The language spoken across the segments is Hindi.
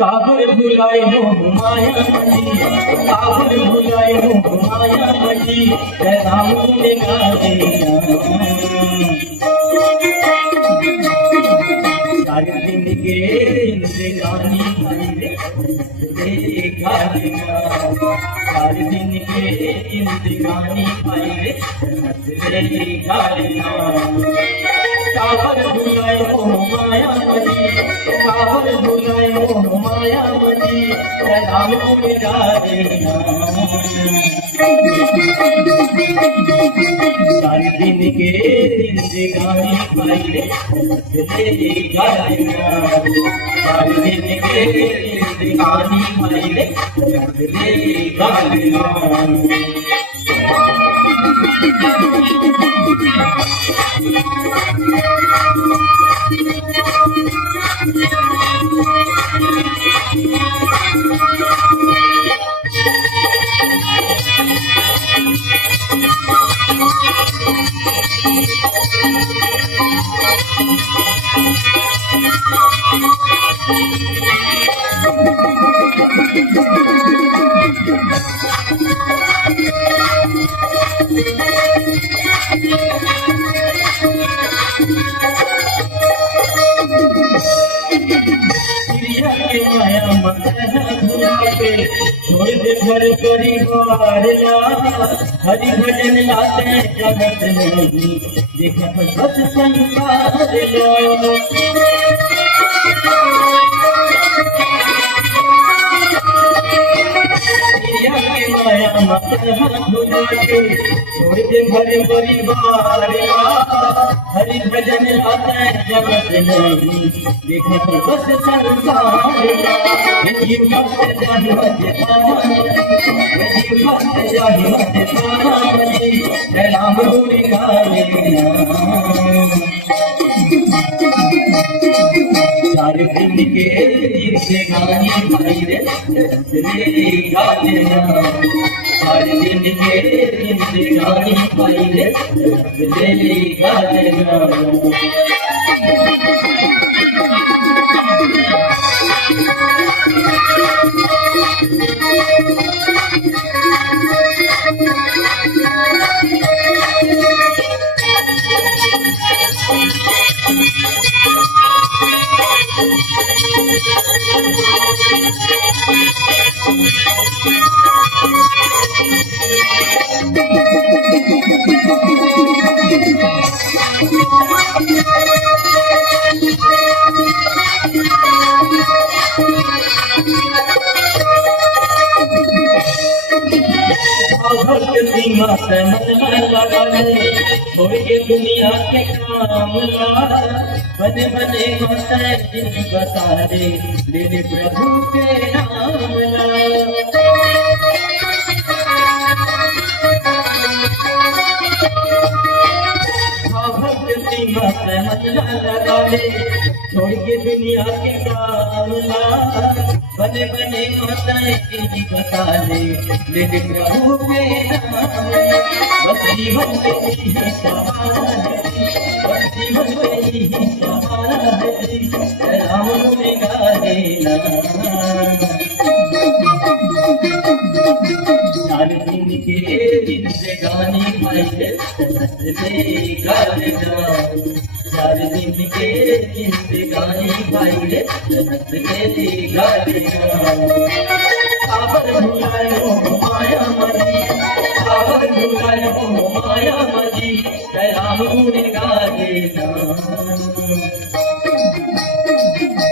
काबर भुलाए मोह माया मजी, काबर भुलाए मोह माया मजी, राम तुझे गाने सारे दिन के जिंदगानी मेरे गाने सारे दिन के जिंदगानी मेरे गाने काबर भुलाए मोह माया मजी, काबर भुलाए मोह माया मजी, राम तुझे गाने सारे दिन के जिंदगानी मेरे गाने सारे दिन के जिंदगानी मेरे गाने माया मत छोड़ दे घर परिवार हरि भजन लाते जगत में देखत सत संसार माया मत भुला के छोड़ दे घर परिवार हरि भजन लाते जगत में देखत सत संसार राम गुण गाने सारे दिन के जिंदगानी मेरे गाने सारे दिन के जिंदगानी मेरे गाने सीमा से मन लगा छोड़ के दुनिया के काम बने बने माता जिन बता दे मेरे प्रभु के नाम सीमा से मन लगा छोड़ के दुनिया के काम बने बने माता जिन बता दे मेरे प्रभु के नाम बस जीवन में ही सहारा बस जीवन में ही सहारा राम गुण गाने सारे दिन के जिंदगानी मेरे गाने सारे दिन के जिंदगानी मेरे गाने काबर भुलाए मोह माया मजी, काबर भुलाए मोह माया मजी, राम गुण गाने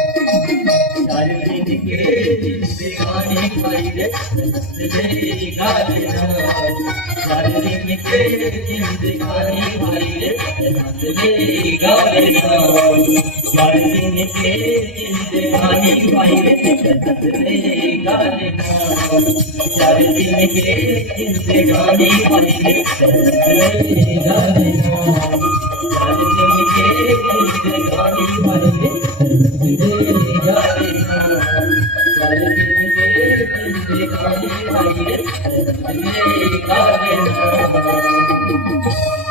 सारे दिन के जिंदगानी मेरे गाने सारे दिन के जिंदगानी मेरे गाने सारे दिन के जिंदगानी मेरे गाने सारे दिन के जिंदगानी मेरे गाने सारे दिन के जिंदगानी भाई भाई